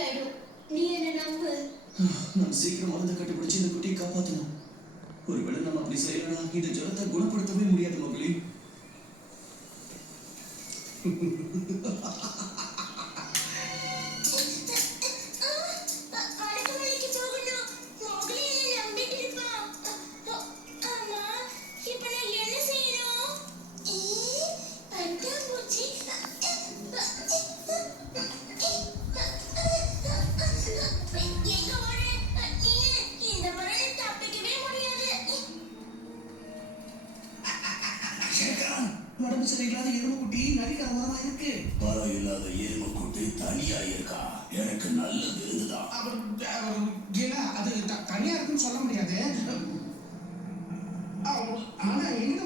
சரியாயிடும். நீ என்ன நம்பு. நான் சீக்கிரம் மருந்தை கண்டுபிடிச்சு இந்த குட்டியை காப்பாற்றணும். ஒருவேளை நம்ம அப்படி செய்யலனா இந்த ஜலத்தை குணப்படுத்தவே முடியாது மகளே. உடம்பு சரியில்லாத எருமை குட்டி நரிக்கிற மரமா இருக்கு. பரம் இல்லாத எருமை குட்டி தனியா இருக்கா? எனக்கு நல்ல விருந்துதான். அது தனியா இருக்குன்னு சொல்ல முடியாது. ஆனா எங்க